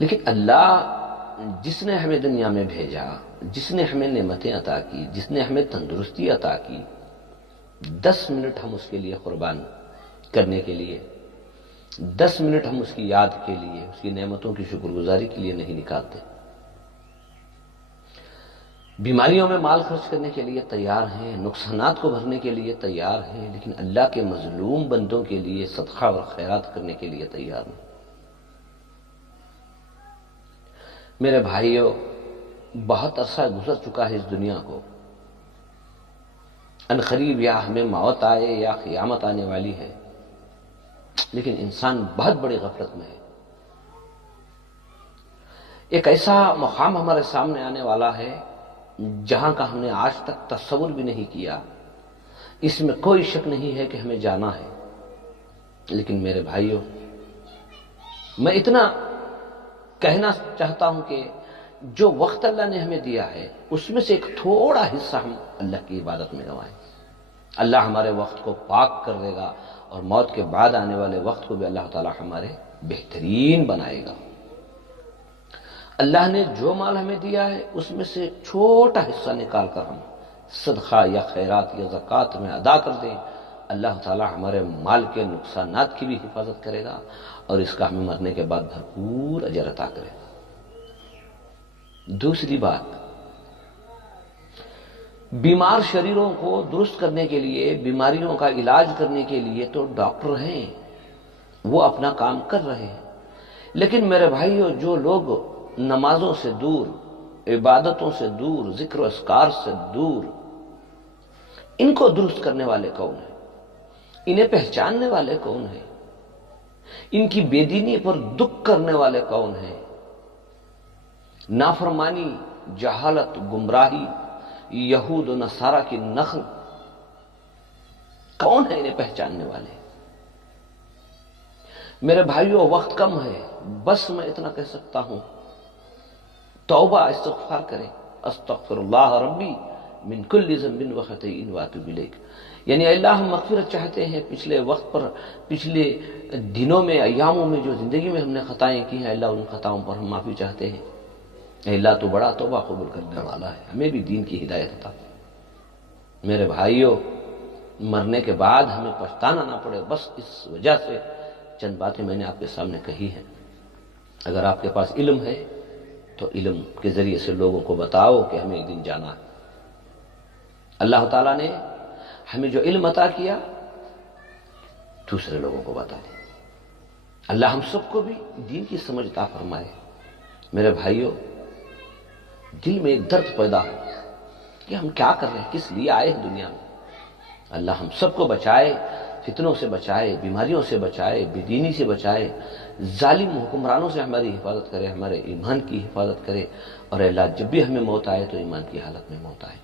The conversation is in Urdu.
لیکن اللہ جس نے ہمیں دنیا میں بھیجا، جس نے ہمیں نعمتیں عطا کی، جس نے ہمیں تندرستی عطا کی، 10 منٹ ہم اس کے لیے قربان کرنے کے لیے، 10 منٹ ہم اس کی یاد کے لیے، اس کی نعمتوں کی شکر گزاری کے لیے نہیں نکالتے۔ بیماریوں میں مال خرچ کرنے کے لیے تیار ہیں، نقصانات کو بھرنے کے لیے تیار ہیں، لیکن اللہ کے مظلوم بندوں کے لیے صدقہ اور خیرات کرنے کے لیے تیار نہیں۔ میرے بھائیو، بہت عرصہ گزر چکا ہے اس دنیا کو، ان قریب یا ہمیں موت آئے یا قیامت آنے والی ہے، لیکن انسان بہت بڑی غفلت میں ہے۔ ایک ایسا مقام ہمارے سامنے آنے والا ہے جہاں کا ہم نے آج تک تصور بھی نہیں کیا۔ اس میں کوئی شک نہیں ہے کہ ہمیں جانا ہے، لیکن میرے بھائیوں، میں اتنا کہنا چاہتا ہوں کہ جو وقت اللہ نے ہمیں دیا ہے اس میں سے ایک تھوڑا حصہ ہم اللہ کی عبادت میں گنوائیں۔ اللہ ہمارے وقت کو پاک کر دے گا، اور موت کے بعد آنے والے وقت کو بھی اللہ تعالی ہمارے بہترین بنائے گا۔ اللہ نے جو مال ہمیں دیا ہے اس میں سے چھوٹا حصہ نکال کر ہم صدقہ یا خیرات یا زکوٰۃ میں ادا کر دیں، اللہ تعالی ہمارے مال کے نقصانات کی بھی حفاظت کرے گا، اور اس کا ہمیں مرنے کے بعد بھرپور اجر عطا کرے گا۔ دوسری بات، بیمار شریروں کو درست کرنے کے لیے، بیماریوں کا علاج کرنے کے لیے تو ڈاکٹر ہیں، وہ اپنا کام کر رہے ہیں، لیکن میرے بھائیو، جو لوگ نمازوں سے دور، عبادتوں سے دور، ذکر و اذکار سے دور، ان کو درست کرنے والے کون ہیں؟ انہیں پہچاننے والے کون ہیں؟ ان کی بے دینی پر دکھ کرنے والے کون ہیں؟ نافرمانی، جہالت، گمراہی، یہود و نصارہ کی نقل، کون ہے انہیں پہچاننے والے؟ میرے بھائیوں، وقت کم ہے، بس میں اتنا کہہ سکتا ہوں، توبہ استغفار کریں، استغفر اللہ ربی من کل ذنب وخطئ واتوب الیک، یعنی اللہ ہم مغفرت چاہتے ہیں پچھلے وقت پر، پچھلے دنوں میں، ایاموں میں جو زندگی میں ہم نے خطائیں کی ہیں، اللہ ان خطاؤں پر ہم معافی چاہتے ہیں۔ اے اللہ تو بڑا توبہ قبول کرنے والا ہے، ہمیں بھی دین کی ہدایت عطا۔ میرے بھائیوں، مرنے کے بعد ہمیں پچھتانا نہ پڑے، بس اس وجہ سے چند باتیں میں نے آپ کے سامنے کہی ہیں۔ اگر آپ کے پاس علم ہے تو علم کے ذریعے سے لوگوں کو بتاؤ کہ ہمیں ایک دن جانا ہے۔ اللہ تعالیٰ نے ہمیں جو علم عطا کیا، دوسرے لوگوں کو بتا دیں۔ اللہ ہم سب کو بھی دین کی سمجھ عطا فرمائے۔ میرے بھائیوں، دل میں ایک درد پیدا ہو کہ ہم کیا کر رہے ہیں، کس لیے آئے ہیں دنیا میں۔ اللہ ہم سب کو بچائے، فتنوں سے بچائے، بیماریوں سے بچائے، بے دینی سے بچائے، ظالم حکمرانوں سے ہماری حفاظت کرے، ہمارے ایمان کی حفاظت کرے، اور اللہ جب بھی ہمیں موت آئے تو ایمان کی حالت میں موت آئے۔